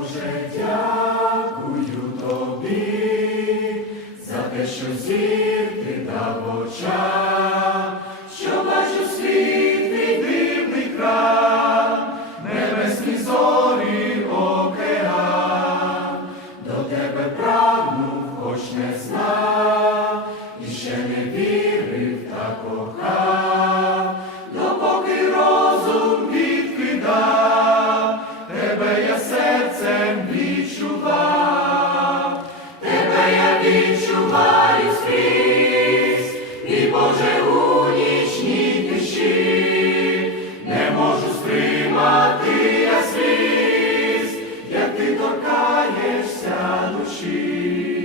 Боже, дякую тобі за те, що зір ти дав очам, що бачу світ твій дивний край, небесні зорі океан, до тебе прагнув, хоч не знав, і ще не вірив та кохав, допоки розум відкидав, тебе я серцем відчував, тебе я відчуваю скрізь, і Боже у нічній тиші, не можу стримати я сліз, як ти торкаєшся душі,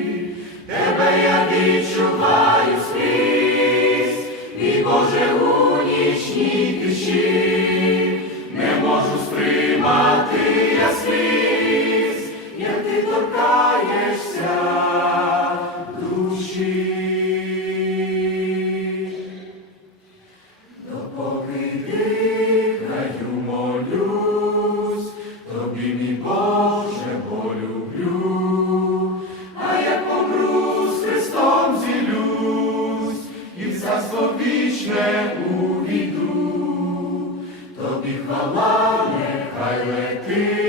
увійду, тобі хвала нехай летить,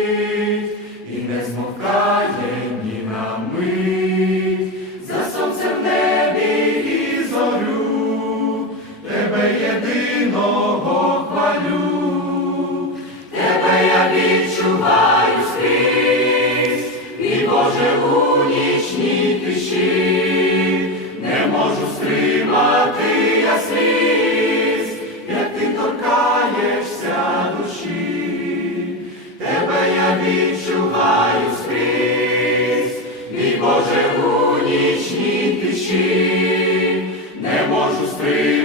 єдиного хвалю, тебе я відчуваю скрізь, і Боже у нічній тиші, не можу стримати я сліз, як ти торкаєшся душі, тебе я відчуваю скрізь, мій Боже у нічній тиші, не можу стримати